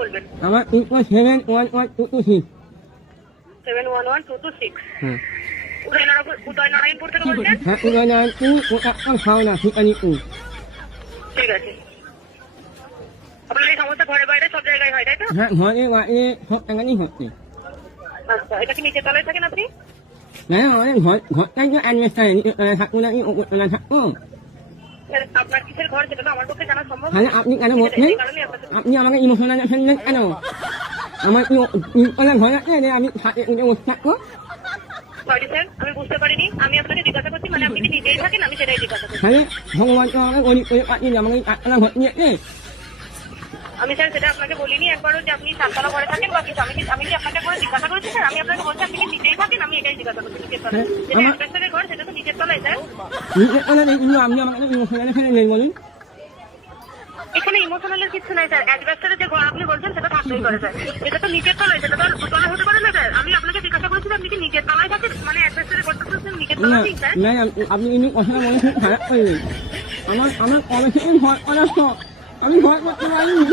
বলবেন। আমার pin code 711226। 711226। Udaynarayanpur থেকে বলছেন? হ্যাঁ, উদয়নারায়ণপুর কোটাক্কর হাওড়া ঠিকানিপুর। ঠিক আছে। আপনার এই সমস্যা ঘরে বাইরে সব জায়গায় হয়, তাই তো? হ্যাঁ, ঘরে বাইরে সব জায়গায়ই হচ্ছে। আচ্ছা, এটা কি নিচের তলায় থাকেন আপনি? ম্যাডাম আমাদের ঘরটাই তো অ্যাডভেস্টারে থাকবো নাকি ওপরতলা থাকবো? আপনার কিসের ঘর সেটা তো আমার পক্ষে জানা সম্ভব না। তাহলে আপনি কেন বলছেন? এই কারণেই আপনাকে আপনি আমাকে ইমোশনাল ফেললেন কেন? আমার কি তিনতলা ঘর আছে যে আমি ছাদে উঠে বসে থাকবো? সরি স্যার, আমি বুঝতে পারিনি। আমি আপনাকে জিজ্ঞাসা করছি, মানে আপনি কি নিজেই থাকেন? আমি সেটাই জিজ্ঞাসা করছি। তাহলে ভগবান তো আমাকে গরিব করে পাঠিয়ে আমাকে চারতলা ঘর দিয়েছে। আমি স্যার সেটা আপনাকে বলিনি একবারও যে আপনি সাততলা ঘরে থাকেন বা কিছু। আমি কি আপনাকে করে জিজ্ঞাসা করেছি স্যার? আমি আপনাকে বলছি আপনি কি নিজেই থাকেন? আমি এটাই জিজ্ঞাসা করছি। নিচের তলায় যেটা অ্যাডভেস্টারের ঘর সেটা তো নিচের তলায় স্যার। নিজের তলা নেই কিন্তু আপনি আমাকে ইমোশনাল ফেললেন বলুন। এখানে ইমোশনালের কিছু নাই স্যার। অ্যাডভেস্টারের যে ঘর আপনি বলছেন সেটা থাকতেই পারে স্যার। এটা তো নিচের তলায়, সেটা তো আর দুতলা হতে পারে না স্যার। আমি আপনাকে জিজ্ঞাসা করেছি আপনি কি নিচের তলায় থাকেন, মানে অ্যাডভেস্টারের ঘরটা তো নিচের না তলাতেই স্যার। ম্যাডাম আপনি কিন্তু কথাটা মনে খুব খারাপ করলেন। আমার কবে থেকে ভয় করার শখ, আমি ভয় করতে পারিনি।